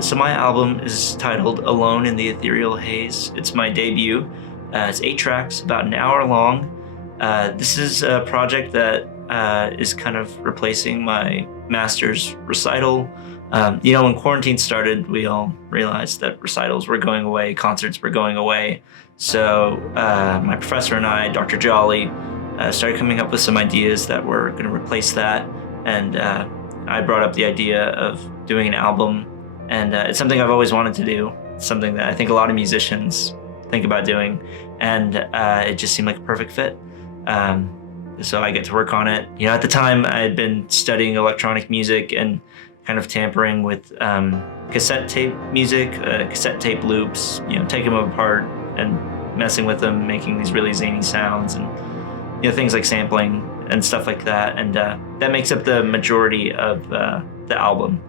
So my album is titled Alone in the Ethereal Haze. It's my debut. It's 8 tracks, about an hour long. This is a project that is kind of replacing my master's recital. When quarantine started, we all realized that recitals were going away, concerts were going away. So my professor and I, Dr. Jolly, started coming up with some ideas that were going to replace that. And I brought up the idea of doing an album. And it's something I've always wanted to do. It's something that I think a lot of musicians think about doing. And it just seemed like a perfect fit. So I get to work on it. At the time I had been studying electronic music and kind of tampering with cassette tape music, cassette tape loops, taking them apart and messing with them, making these really zany sounds and things like sampling and stuff like that. And that makes up the majority of the album.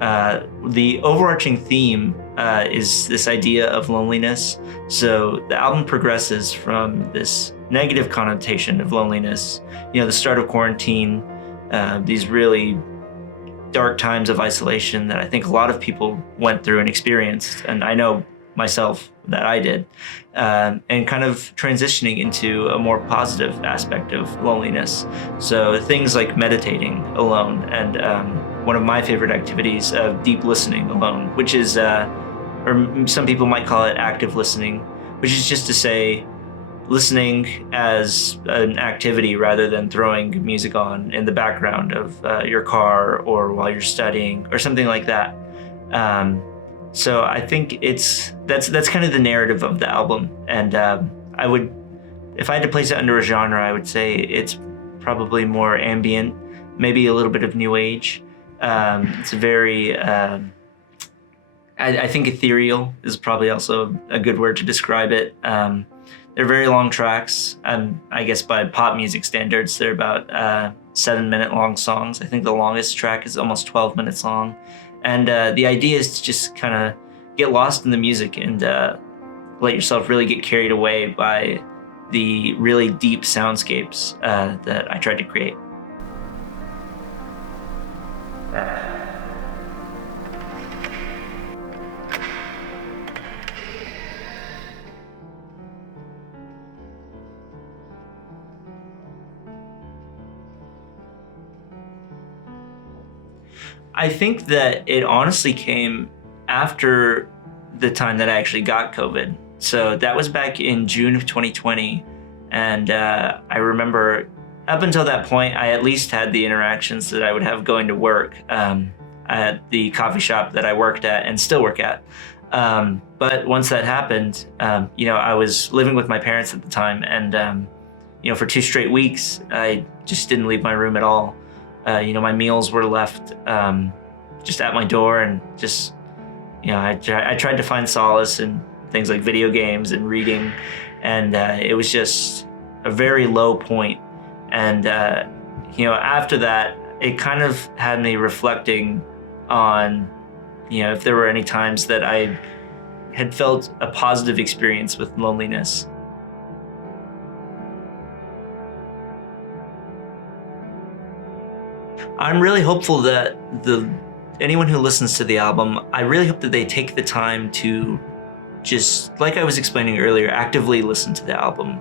The overarching theme is this idea of loneliness. So the album progresses from this negative connotation of loneliness, the start of quarantine, these really dark times of isolation that I think a lot of people went through and experienced, and I know myself that I did, and kind of transitioning into a more positive aspect of loneliness. So things like meditating alone, and one of my favorite activities of deep listening alone, which is, or some people might call it active listening, which is just to say listening as an activity rather than throwing music on in the background of your car or while you're studying or something like that. So I think that's kind of the narrative of the album. And if I had to place it under a genre, I would say it's probably more ambient, maybe a little bit of new age. It's very, I think ethereal is probably also a good word to describe it. They're very long tracks. I guess by pop music standards, they're about 7-minute long songs. I think the longest track is almost 12 minutes long. And the idea is to just kind of get lost in the music and let yourself really get carried away by the really deep soundscapes that I tried to create. I think that it honestly came after the time that I actually got COVID. So that was back in June of 2020. And I remember up until that point, I at least had the interactions that I would have going to work at the coffee shop that I worked at and still work at. But once that happened, I was living with my parents at the time. And, for 2 straight weeks, I just didn't leave my room at all. My meals were left just at my door, and just, I tried to find solace in things like video games and reading, and it was just a very low point. And, after that, it kind of had me reflecting on, if there were any times that I had felt a positive experience with loneliness. I'm really hopeful that anyone who listens to the album, I really hope that they take the time to just, like I was explaining earlier, actively listen to the album.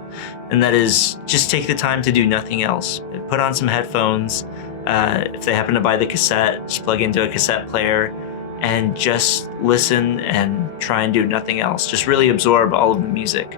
And that is, just take the time to do nothing else. Put on some headphones. If they happen to buy the cassette, just plug into a cassette player and just listen and try and do nothing else. Just really absorb all of the music.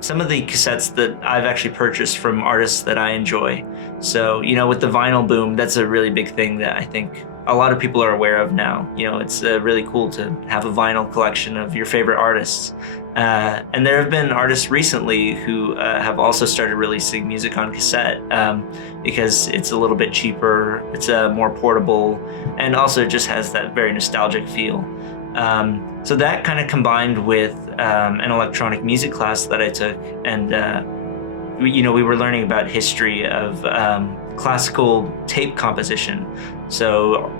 Some of the cassettes that I've actually purchased from artists that I enjoy. So, with the vinyl boom, that's a really big thing that I think a lot of people are aware of now. It's really cool to have a vinyl collection of your favorite artists. And there have been artists recently who have also started releasing music on cassette because it's a little bit cheaper, it's more portable, and also just has that very nostalgic feel. So that kind of combined with an electronic music class that I took, and we were learning about history of classical tape composition. So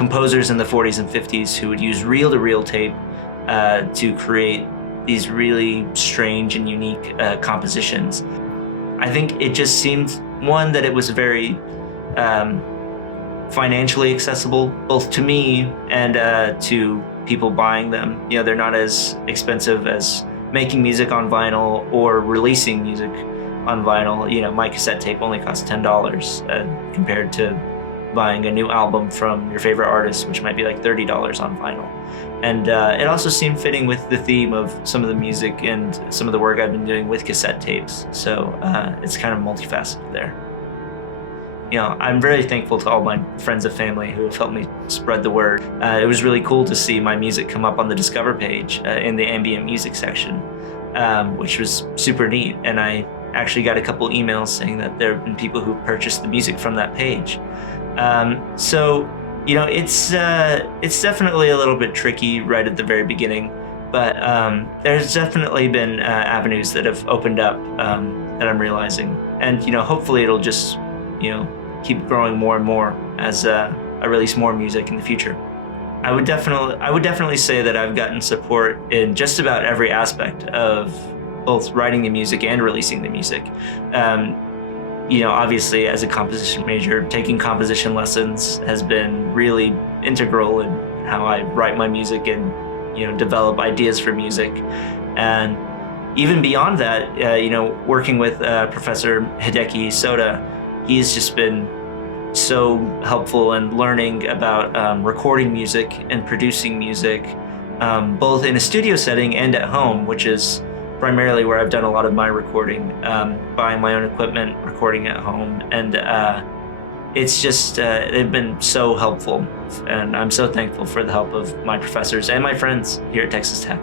composers in the 40s and 50s who would use reel-to-reel tape to create these really strange and unique compositions. I think it just seemed, one, that it was very financially accessible, both to me and to people buying them. You know, they're not as expensive as making music on vinyl or releasing music on vinyl. You know, my cassette tape only costs $10 compared to buying a new album from your favorite artist, which might be like $30 on vinyl. And it also seemed fitting with the theme of some of the music and some of the work I've been doing with cassette tapes. So it's kind of multifaceted there. You know, I'm very thankful to all my friends and family who have helped me spread the word. It was really cool to see my music come up on the Discover page in the ambient music section, which was super neat. And I actually got a couple emails saying that there have been people who purchased the music from that page. So, you know, it's definitely a little bit tricky right at the very beginning, but there's definitely been avenues that have opened up that I'm realizing. And, you know, hopefully it'll just, you know, keep growing more and more as I release more music in the future. I would definitely say that I've gotten support in just about every aspect of both writing the music and releasing the music. You know, obviously as a composition major, taking composition lessons has been really integral in how I write my music and, you know, develop ideas for music. And even beyond that, you know, working with Professor Hideki Soda, he's just been so helpful in learning about recording music and producing music, both in a studio setting and at home, which is primarily where I've done a lot of my recording, buying my own equipment, recording at home. And it's just, they've been so helpful. And I'm so thankful for the help of my professors and my friends here at Texas Tech.